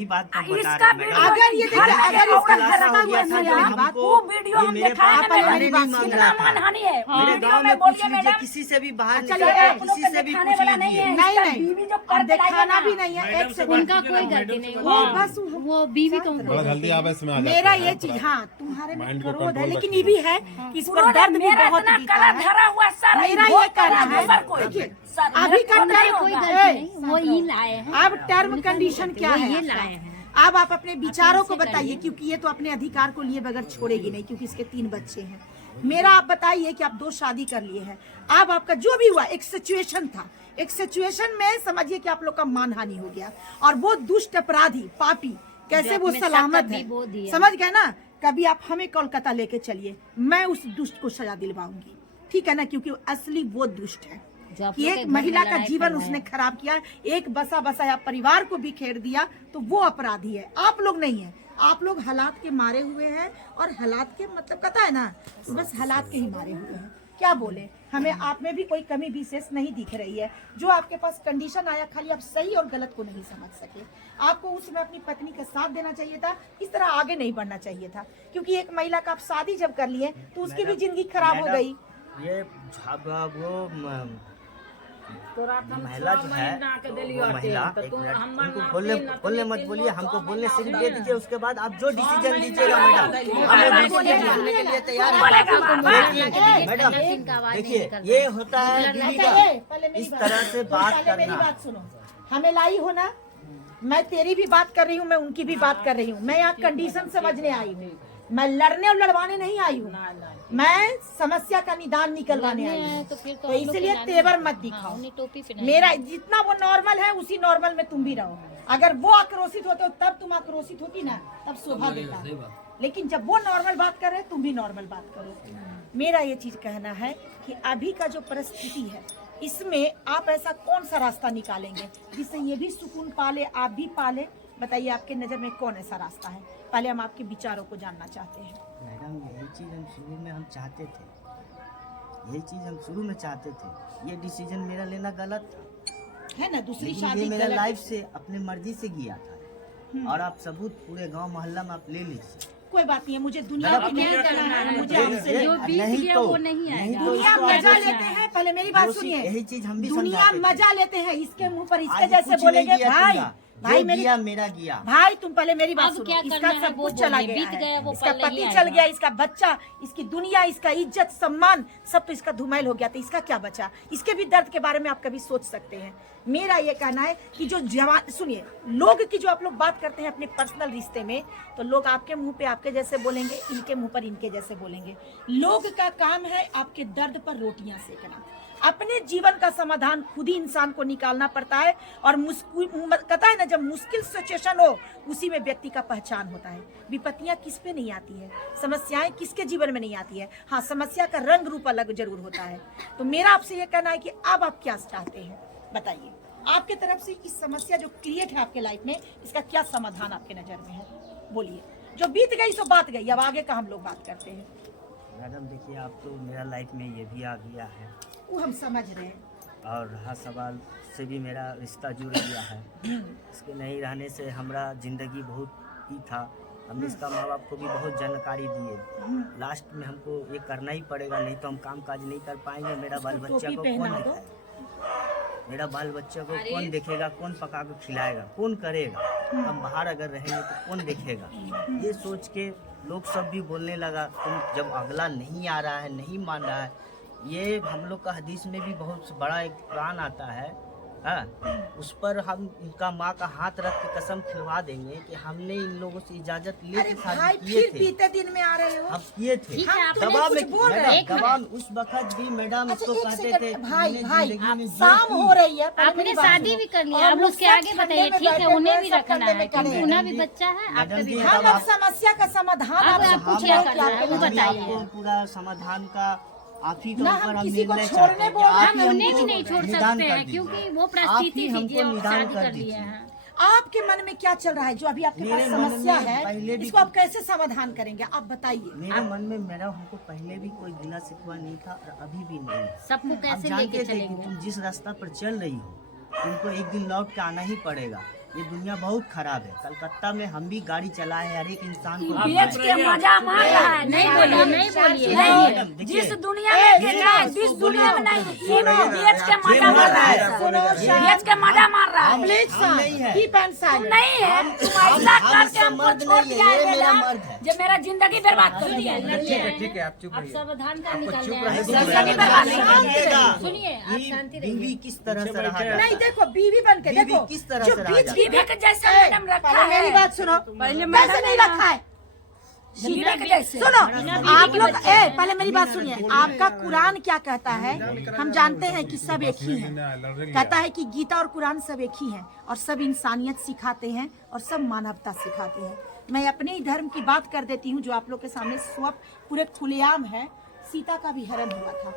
वही बात मैं बता इसका रहा हूँ मैडम। अगर ये देखिए, अगर इसका खुलासा हो गया था जो हमको वो वीडियो हम मेरे दिखाएंगे पास मैडम, नहीं मांग रहा था। मानहानि है मेरे वीडियो गांव में में बोलिए पूछ लीजिए, मैडम। किसी से भी बाहर चलिए, निकल आप लोग किसी का से भी दिखाने पूछ वाला नहीं लीजिए। है। नहीं इसका नहीं बीवी जो अब कर दिखाना दिलाएगा भी ना। नहीं है, एक सेकंड उनका कोई गलती नहीं, बस वो बीवी का बड़ा जल्दी आप इसमें आ जाते मेरा हैं, ये थोड़ा चीज, हाँ तुम्हारे में माइंड को क्रोध है, कंट्रोल लेकिन रखिए। ये भी है कि इस पर दर्द भी मेरा बहुत इतना दिखता कला है। धरा हुआ सर, मेरा बहुत ये कहना कला है, सर को। देखिए सर, अभी मेरा का नहीं कोई टाइम, गलती नहीं, वो ही लाए हैं। अब टर्म कंडीशन क्या वो है ये आपका? लाए हैं। अब आप अपने विचारों को इनसे बताइए, करिए। क्योंकि ये तो अपने अधिकार को लिए बगैर छोड़ेगी नहीं, क्योंकि इसके 3 बच्चे हैं। मेरा आप बताइए कि आप 2 शादी कर लिए हैं, अब आपका जो भी हुआ एक सिचुएशन था, एक सिचुएशन में समझिए कि आप लोग का मानहानि हो गया, और वो दुष्ट अपराधी पापी कैसे वो सलामत है, समझ गए ना? कभी आप हमें कोलकाता लेके चलिए, मैं उस दुष्ट को सजा दिलवाऊंगी, ठीक है ना? क्योंकि असली वो दुष्ट है कि एक महिला का जीवन उसने खराब किया, एक बसा बसाया परिवार को बिखेर दिया, तो वो अपराधी है, आप लोग नहीं है। आप लोग हालात के मारे हुए हैं, और हालात के मतलब कहता है ना, बस हालात के ही मारे हुए हैं। क्या बोले, हमें आप में भी कोई कमी विशेष नहीं दिख रही है। जो आपके पास कंडीशन आया, खाली आप सही और गलत को नहीं समझ सके। आपको उसमें अपनी पत्नी का साथ देना चाहिए था, इस तरह आगे नहीं बढ़ना चाहिए था, क्योंकि एक महिला का आप शादी जब कर लिए तो उसकी भी जिंदगी खराब हो गई। ये वो महिला जो है, वो महिला एक मिनट, उनको बोलने मत बोलिए, हमको बोलने सिर्फ दे दीजिए, उसके बाद आप जो डिसीजन दीजिएगा मैडम, हम डिसीजन लेने के लिए तैयार हैं। मैडम देखिए, ये होता है बीवी का इस तरह से बात मेरी करना। बात सुनो, हमें लाई हो ना, मैं तेरी भी बात कर रही हूँ, मैं उनकी भी बात कर रही हूँ। मैं यहाँ कंडीशन समझने आई हूँ, मैं लड़ने और लड़वाने नहीं आई हूँ, मैं समस्या का निदान निकलवाने आई हूँ। तो इसलिए तेवर मत दिखाओ। मेरा जितना वो नॉर्मल है, उसी नॉर्मल में तुम भी रहो। अगर वो आक्रोशित होते हो तब तुम आक्रोशित होती ना, तब शोभा देता। लेकिन जब वो नॉर्मल बात कर रहे, तुम भी नॉर्मल बात करो। मेरा ये चीज कहना है कि अभी का जो परिस्थिति है, इसमें आप ऐसा कौन सा रास्ता निकालेंगे जिससे ये भी सुकून पाले, आप भी पाले? बताइए, आपके नजर में कौन ऐसा रास्ता है? पहले हम आपके विचारों को जानना चाहते हैं। मैडम यही चीज़ हम शुरू में हम चाहते थे, यही चीज़ हम शुरू में चाहते थे। ये डिसीजन मेरा लेना गलत था, है ना? दूसरी लेकिन शादी ये मेरा गलत- लाइफ से अपने मर्जी से किया था, और आप सबूत पूरे गांव मोहल्ला में आप ले लीजिए। कोई बात नहीं है, मुझे दुनिया की नहीं करना है, मुझे आपसे जो बीत नहीं गया तो वो नहीं आएगा। दुनिया इसको मजा आप- लेते हैं। पहले मेरी बात सुनिए, यही चीज हम भी दुनिया समझाते थे। मजा लेते हैं, इसके मुंह पर इसके आज जैसे कुछ बोलेंगे नहीं किया भाई तुमने। भाई जो मेरी किया मेरा किया। भाई तुम पहले मेरी बात अब सुनो, क्या इसका करना है सब वो कुछ चला बोलिए, गया बीत गया है, वो इसका पल पति नहीं चल आएगा। गया, इसका बच्चा, इसकी दुनिया, इसका इज्जत सम्मान सब तो इसका धुमैल हो गया, तो इसका क्या बचा? इसके भी दर्द के बारे में आप कभी सोच सकते हैं? मेरा ये कहना है कि जो जवान, सुनिए, लोग की जो आप लोग बात करते हैं अपने पर्सनल रिश्ते में, तो लोग आपके मुंह पे आपके जैसे बोलेंगे, इनके मुंह पर इनके जैसे बोलेंगे। लोग का काम है आपके दर्द पर रोटियां सेकना। अपने जीवन का समाधान खुद ही इंसान को निकालना पड़ता है, और कहता है ना, जब मुश्किल सिचुएशन हो उसी में व्यक्ति का पहचान होता है। विपत्तियां किस पे नहीं आती है, समस्याएं किसके जीवन में नहीं आती है, हाँ समस्या का रंग रूप अलग जरूर होता है। तो मेरा आपसे ये कहना है कि अब आप क्या चाहते हैं, बताइए। आपके तरफ से इस समस्या जो क्रिएट है आपके लाइफ में, इसका क्या समाधान आपके नजर में है? बोलिए। जो बीत गई सो बात गई, अब आगे का हम लोग बात करते हैं। मैडम देखिए, आप तो मेरा लाइफ में ये भी आ गया है, वो हम समझ रहे हैं, और रहा सवाल से भी मेरा रिश्ता जुड़ गया है। इसके नहीं रहने से हमारा जिंदगी बहुत ही था। हमने इसका माँ बाप को भी बहुत जानकारी दिए। लास्ट में हमको ये करना ही पड़ेगा, नहीं तो हम काम काज नहीं कर पाएंगे। मेरा बाल बच्चा को कौन देखेगा? मेरा बाल बच्चा को कौन देखेगा? कौन पका के खिलाएगा? कौन करेगा? हम बाहर अगर रहेंगे तो कौन देखेगा? ये सोच के लोग सब भी बोलने लगा, तुम जब अगला नहीं आ रहा है, नहीं मान रहा है। ये हम लोग का हदीस में भी बहुत बड़ा एक कुरान आता है, हाँ, उस पर हम इनका माँ का हाथ रख के कसम खिलवा देंगे कि हमने इन लोगों से इजाजत ले अरे के भाई शादी किए फिर थे। बीते दिन में आ रहे हो। हम किए थे ठीक है, आपने दवा कुछ में, बोल रहे हैं। मैडम दवा में उस वक्त भी मैडम अच्छा, इसको एक कहते सेकंड, थे, भाई तुमने भाई जिंदगी में जो शाम की। हो रही है, पहले आपने मेरी बात शादी सुनो। भी कर लिया, और आप मुझसे उसके आगे ठंडे बताइए। में ठीक है, बैठे उन्हें हुए भी सब रखना ठंडे है में क्योंकि खड़े उन्हें भी हैं। बच्चा है, आपका मैडम भी जी, है। हम अब अब समस्या का समाधान अब आपसे आपको पूछ क्या रहे हैं कि करना है, आपके वो पास बताइए। क्या है। आपको पूरा समाधान का आप ही ना तौर पर हम हम किसी को निर्णय छोड़ने चाहते हैं कि बोल रहे आप हैं, ही हम उन्हें हमको भी नहीं छोड़ निदान सकते कर हैं, दीजिए। क्योंकि वो आप परिस्थिति ही थी हमको जो आप निदान शादी कर कर लिए दीजिए। हैं। आपके मन में क्या चल रहा है, जो अभी आपके पास मेरे मन समस्या में है, पहले भी इसको आप कैसे समाधान करेंगे, आप बताइए। मेरे मन में मेरा हमको पहले भी कोई गिला शिकवा नहीं था और अभी भी नहीं है। सबको आप कैसे जानते लेके थे कि चलेंगे? तुम जिस रास्ता पर चल रही हो, तुमको एक दिन लौट के आना ही पड़ेगा। ये दुनिया बहुत खराब है। कलकत्ता में हम भी गाड़ी चलाए हैं, हर एक इंसान को बेच के मजा मार रहा है। नहीं बोलिए, नहीं बोलिए। मैडम, देखिए, जिस दुनिया में जिस दुनिया में नहीं, सुनो, बेच के मजा मार रहा है। सुनो बेच के मजा मार रहा है। प्लीज हम नहीं है। Keep and silent. नहीं है, तुम ऐसा करके हमको मर्द छोड़ नहीं दिया है, ये है मेरा बेटा, मर्द है। जो मेरा जिंदगी बर्बाद कर दिया है। ठीक है, आप चुप आप रहिए। सावधान का चुप निकालने रहे, सुनिए, आप शांति रहिए। बीवी किस तरह से रहा जाता नहीं है? देखो बीवी बन के बीवी देखो किस तरह जो से रहा बीच जाता बीवी बीवी के जैसा ए, मैडम रखा पहले मेरी है। बात सुनो, पहले कैसे नहीं रखा है? बीवी के जैसे। सुनो आप लोग पहले मेरी बात सुनिए। आपका कुरान क्या कहता है? हम जानते हैं कि सब एक ही हैं। कहता है कि गीता और कुरान सब एक ही हैं और सब इंसानियत सिखाते हैं और सब मानवता सिखाते हैं। मैं अपने ही धर्म की बात कर देती हूँ जो आप लोग के सामने स्वप पूरे खुलेआम है। सीता का भी हरण हुआ था,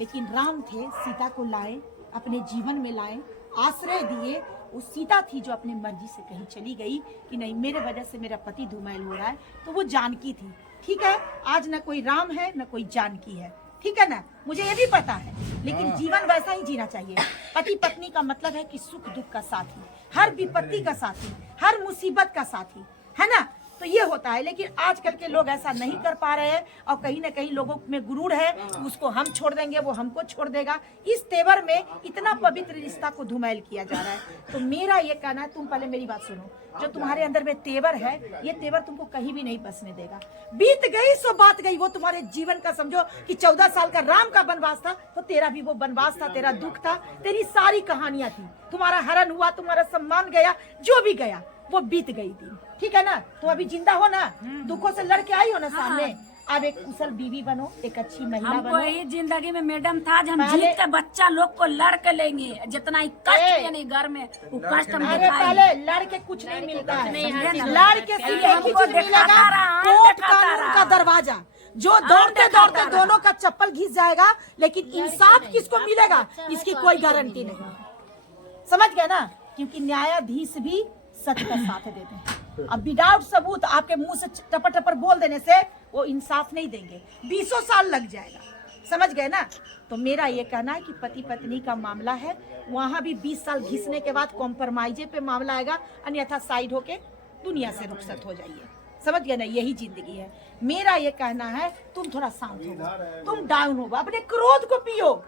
लेकिन राम थे, सीता को लाए, अपने जीवन में लाए, आश्रय दिए। वो सीता थी जो अपनी मर्जी से कहीं चली गई कि नहीं मेरे वजह से मेरा पति धूमैल हो रहा है, तो वो जानकी थी। ठीक है, आज न कोई राम है न कोई जानकी है, ठीक है ना, मुझे ये भी पता है, लेकिन जीवन वैसा ही जीना चाहिए। पति पत्नी का मतलब है कि सुख दुख का साथी, हर विपत्ति का साथी, हर मुसीबत का साथी, है ना। तो ये होता है, लेकिन आजकल के लोग ऐसा नहीं कर पा रहे हैं और कहीं ना कहीं लोगों में गुरूर है, उसको हम छोड़ देंगे वो हमको छोड़ देगा। इस तेवर में इतना पवित्र रिश्ता को धुमैल किया जा रहा है। तो मेरा ये कहना है, तुम पहले मेरी बात सुनो, जो तुम्हारे अंदर में तेवर है, ये तेवर तुमको कहीं भी नहीं बसने देगा। बीत गई सो बात गई, वो तुम्हारे जीवन का समझो कि 14 साल का राम का वनवास था, तो तेरा भी वो वनवास था, तेरा दुख था, तेरी सारी कहानियां थी। तुम्हारा हरण हुआ, तुम्हारा सम्मान गया, जो भी गया वो बीत गई थी, ठीक है ना। तुम अभी जिंदा हो ना, दुखों से लड़के आई हो ना सामने। अब एक कुशल बीवी बनो, एक अच्छी महिला हमको बनो। यही जिंदगी में मैडम था, हम पहले- जीत के बच्चा लोग को लड़ के लेंगे, जितना ही कष्ट यानी घर में वो कष्ट हम अरे दिखाएंगे। पहले लड़के कुछ नहीं मिलता है, समझे ना? लड़के सिर्फ एक ही हमको चीज मिलेगा, दिखाता रहा, कोर्ट दिखाता कानून रहा। का दरवाजा, जो दौड़ते दिखाता दौड़ते रहा। दोनों का चप्पल घिस जाएगा, लेकिन इंसाफ किसको मिलेगा इसकी कोई गारंटी नहीं। समझ गए ना, क्योंकि न्यायाधीश भी सच का साथ देते हैं। अब विदाउट सबूत आपके मुंह से टपर टपर बोल देने से वो इंसाफ नहीं देंगे, 20 साल लग जाएगा। समझ गए ना। तो मेरा ये कहना है कि पति पत्नी का मामला है, वहां भी 20 साल घिसने के बाद कॉम्प्रोमाइजे पे मामला आएगा, अन्यथा साइड होके दुनिया से रुखसत हो जाइए। समझ गए ना, यही जिंदगी है। मेरा ये कहना है, तुम थोड़ा शांत हो, तुम डाउन हो, अपने क्रोध को पियो।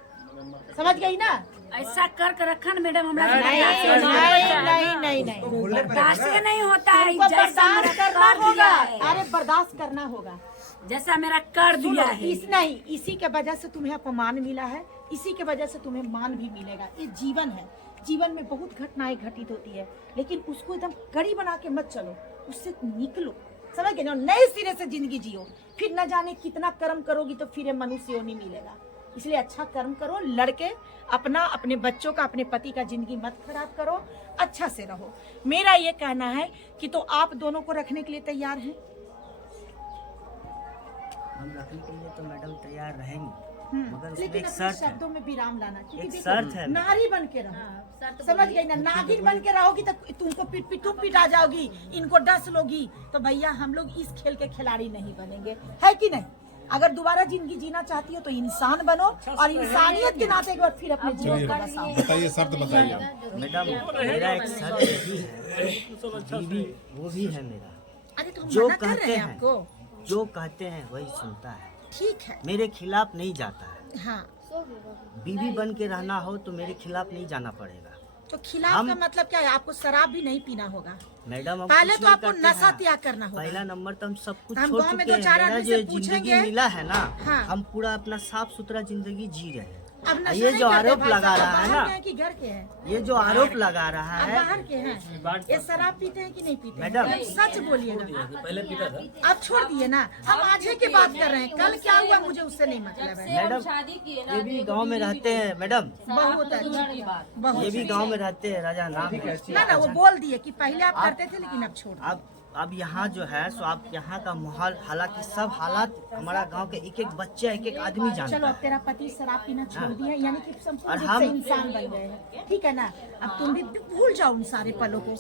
समझ गई ना। ऐसा कर कर रखा ना मैडम, हमरा नहीं बर्दाश्त नहीं होता है, तुमको जैसा बर्दाश्त मेरा करना कर दिया होगा। है, अरे बर्दाश्त करना होगा। जैसा मेरा कर दिया सुनो, है। नहीं, इसी के वजह से तुम्हें अपमान मिला है, इसी के वजह से तुम्हें मान भी मिलेगा। ये जीवन है, जीवन में बहुत घटनाएं घटित होती है, लेकिन उसको एकदम कड़ी बना के मत चलो, उससे निकलो। समझ गए ना, नए सिरे से जिंदगी जियो। फिर न जाने कितना कर्म करोगी तो फिर मनुष्य नहीं मिलेगा। इसलिए अच्छा कर्म करो, लड़के अपना, अपने बच्चों का, अपने पति का जिंदगी मत खराब करो, अच्छा से रहो। मेरा ये कहना है कि तो आप दोनों को रखने के लिए तैयार हैं? हम रखने के लिए तो मैडम तैयार रहेंगे, मगर उसमें लेकिन एक अपने शर्त है। शब्दों में विराम लाना, क्योंकि एक देखो, शर्त है। नारी बन के रहो। समझ गई ना, नागिन बन के रहोगी तो तुमको तुम पिटा जाओगी, इनको डस लोगी, तो भैया हम लोग इस खेल के खिलाड़ी नहीं बनेंगे, है कि नहीं। अगर दोबारा जिंदगी जीना चाहती हो तो इंसान बनो, और इंसानियत के नाते एक बार फिर अपने जीवन को बसाओ। बताइए, शर्त बताइए। मैडम मेरा एक शर्त यही है, बीवी वो भी है मेरा, अरे तो हम जो मना कर कहते रहे हैं हैं, आपको। जो कहते हैं वही सुनता है, ठीक है, मेरे खिलाफ नहीं जाता है। हाँ, बीवी बन के रहना हो तो मेरे खिलाफ नहीं जाना पड़ेगा। तो खिलाफ हम- का मतलब क्या है? आपको शराब भी नहीं पीना होगा। मैडम हम पहले कुछ तो नहीं आपको करते नशा हैं। त्याग करना होगा। पहला नंबर तो हम सब कुछ हम छोड़ गाँव में चुके दो चार हैं। मेरा आदमी जो से जिंदगी पूछेंगे। मिला है ना, हाँ। हम पूरा अपना साफ सुथरा जिंदगी जी रहे हैं। अब नशा ये नहीं जो करते आरोप भाई लगा साहब, रहा है बाहर ना, के हैं कि घर के हैं? ये जो आरोप लगा रहा अब है बाहर के हैं, ये शराब पीते हैं कि नहीं पीते हैं? मैडम। एकदम सच बोलिएगा। आप छोड़ दिए ना, हम आज ही की बात कर रहे हैं, कल क्या हुआ मुझे उससे नहीं मतलब है। मैडम, ये भी गांव में रहते हैं मैडम, बहुत अच्छी बहुत। ये भी गांव में रहते हैं, राजा नाम है। ना वो बोल दिए कि पहले आप करते थे लेकिन अब छोड़ दिए। अब यहाँ जो है सो आप यहाँ का माहौल, हालांकि सब हालात हमारा गांव के एक एक बच्चा, एक एक आदमी जानता चलो, अब है। तेरा पति शराब पीना छोड़ दिया, यानी कि संपूर्ण और रूप हम- से इंसान बन गए हैं, ठीक है ना। अब तुम भी भूल जाओ उन सारे पलों को।